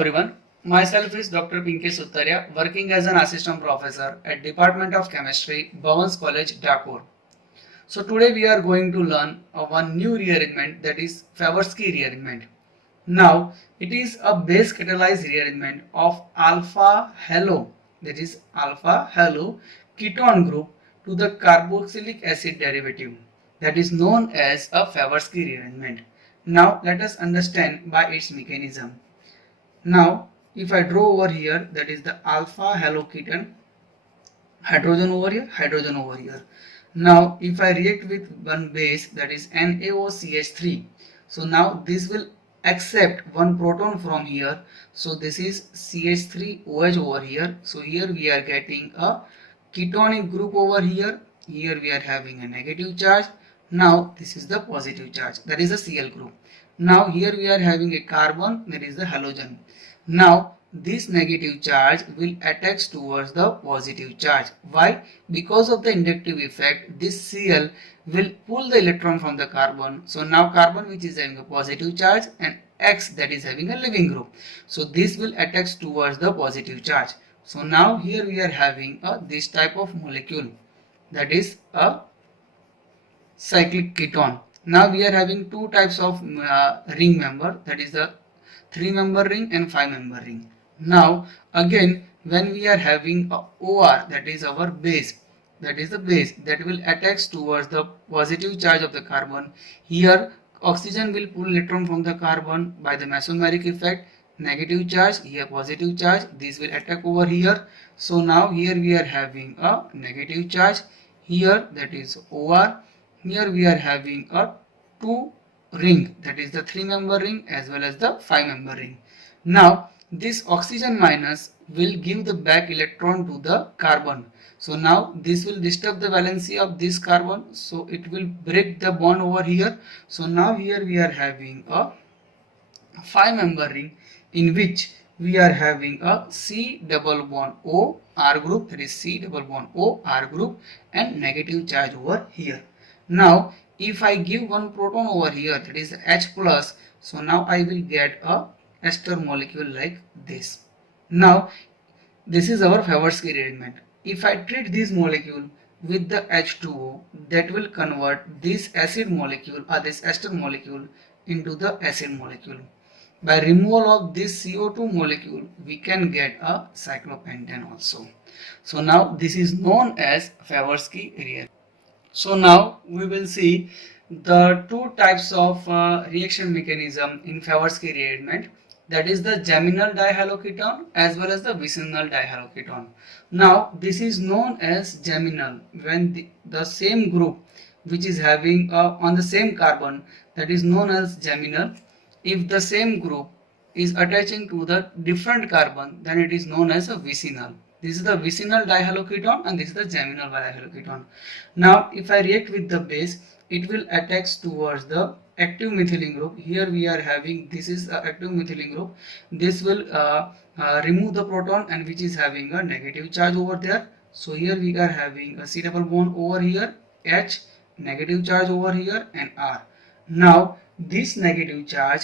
everyone, myself is Dr. Pinky Suttaria, working as an assistant professor at Department of Chemistry, Bhavans College, Dakur. So today we are going to learn one new rearrangement, that is Favorsky rearrangement. Now it is a base catalyzed rearrangement of alpha halo, that is alpha halo ketone group to the carboxylic acid derivative, that is known as a Favorsky rearrangement. Now let us understand by its mechanism. Now, if I draw over here, that is the alpha haloketone, hydrogen over here, hydrogen over here. Now, if I react with one base, that is NaOCH3, so now this will accept one proton from here. So this is CH3OH over here. So here we are getting a ketonic group over here. Here we are having a negative charge. Now this is the positive charge, that is the Cl group. Now here we are having a carbon, that is the halogen. Now this negative charge will attach towards the positive charge. Why? Because of the inductive effect, this Cl will pull the electron from the carbon. So now carbon, which is having a positive charge, and X, that is having a leaving group. So this will attach towards the positive charge. So now here we are having this type of molecule, that is a cyclic ketone. Now we are having two types of ring member, that is the 3-member ring and 5-member ring. Now again, when we are having a OR, that is our base, that is the base that will attach towards the positive charge of the carbon. Here oxygen will pull electron from the carbon by the mesomeric effect. Negative charge, here positive charge, this will attack over here. So now here we are having a negative charge, here that is OR. Here we are having a 2 ring, that is the 3-member ring as well as the 5-member ring. Now this oxygen minus will give the back electron to the carbon. So now this will disturb the valency of this carbon, so it will break the bond over here. So now here we are having a 5-member ring in which we are having a C double bond O R group, that is C double bond O R group, and negative charge over here. Now if I give one proton over here, that is H plus, so now I will get a ester molecule like this. Now this is our Favorsky rearrangement. If I treat this molecule with the H2O, that will convert this acid molecule or this ester molecule into the acid molecule. By removal of this CO2 molecule, we can get a cyclopentane also. So now this is known as Favorsky rearrangement. So now we will see the two types of reaction mechanism in Favorsky rearrangement, that is the geminal dihaloketone as well as the vicinal dihaloketone. Now this is known as geminal when the same group which is having on the same carbon, that is known as geminal. If the same group is attaching to the different carbon, then it is known as a vicinal. This is the vicinal dihaloketone and this is the geminal dihaloketone. Now if I react with the base, it will attach towards the active methylene group. Here we are having, this is the active methylene group. This will remove the proton and which is having a negative charge over there. So here we are having a C double bond over here, H, negative charge over here, and R. Now this negative charge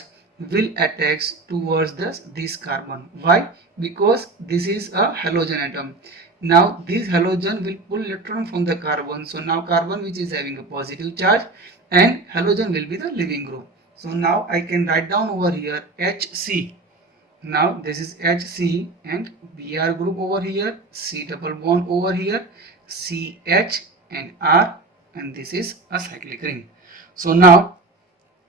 will attach towards this carbon. Why? Because this is a halogen atom. Now this halogen will pull electron from the carbon. So now carbon, which is having a positive charge, and halogen will be the leaving group. So now I can write down over here HC. Now this is HC and Br group over here, C double bond over here, CH and R, and this is a cyclic ring. So now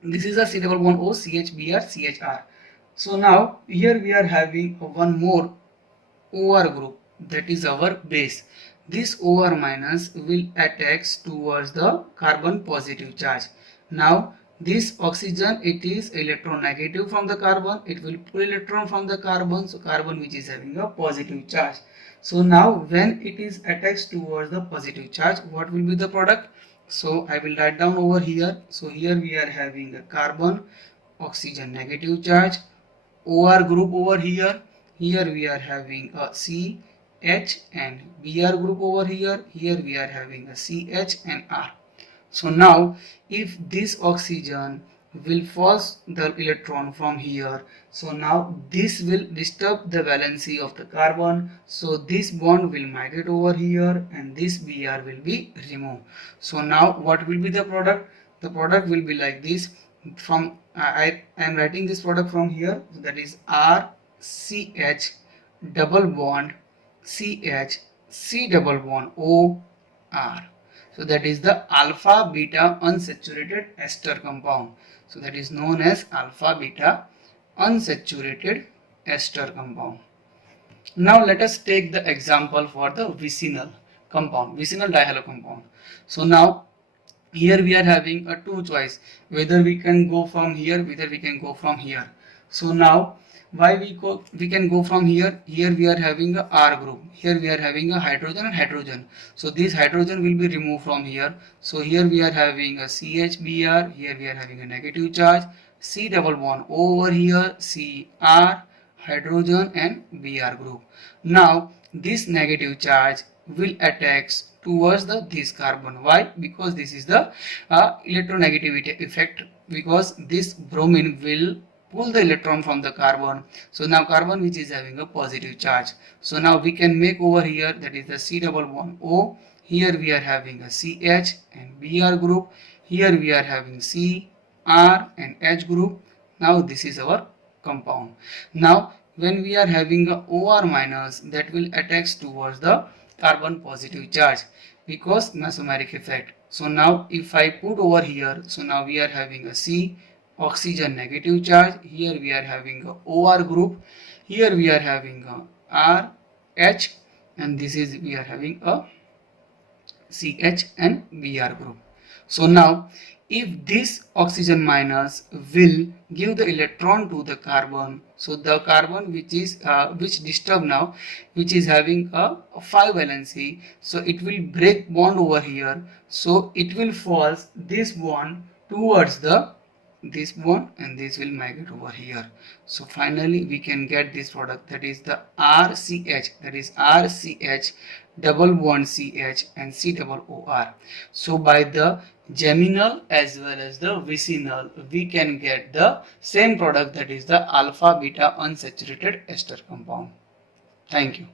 this is a C double bond O, CH, Br, CHR. So now here we are having one more OR group, that is our base. This OR minus will attach towards the carbon positive charge. Now this oxygen, it is electronegative from the carbon, it will pull electron from the carbon, so carbon which is having a positive charge. So now when it is attached towards the positive charge, what will be the product? So I will write down over here. So here we are having a carbon, oxygen negative charge, OR group over here. Here we are having a C, H and Br group over here. Here we are having a CH and R. So now if this oxygen will force the electron from here. So now this will disturb the valency of the carbon. So this bond will migrate over here and this Br will be removed. So now what will be the product? The product will be like this. From I am writing this product from here, that is RCH double bond CH C double bond OR. So that is the alpha beta unsaturated ester compound. So that is known as alpha beta unsaturated ester compound. Now let us take the example for the vicinal compound, vicinal dihalo compound. So now here we are having a two choice, whether we can go from here, whether we can go from here. So now why we can go from here? Here we are having a R group, here we are having a hydrogen and hydrogen. So this hydrogen will be removed from here. So here we are having a CHBr, here we are having a negative charge, C double bond over here, Cr, hydrogen and Br group. Now this negative charge will attack towards this carbon. Why? Because this is the electronegativity effect, because this bromine will pull the electron from the carbon. So now carbon which is having a positive charge. So now we can make over here, that is the C double bond O. Here we are having a CH and Br group. Here we are having C, R and H group. Now this is our compound. Now when we are having a OR minus, that will attach towards the carbon positive charge because mesomeric effect. So now if I put over here, so now we are having a C, oxygen negative charge, here we are having a OR group, here we are having a R, H, and this is we are having a CH and Br group. So now if this oxygen minus will give the electron to the carbon, so the carbon which is which disturb now, which is having a 5 valency, so it will break bond over here, so it will force this bond towards this bond and this will migrate over here. So finally we can get this product, that is the RCH, that is RCH double bond CH and C double OR. So by the geminal as well as the vicinal we can get the same product, that is the alpha beta unsaturated ester compound. Thank you.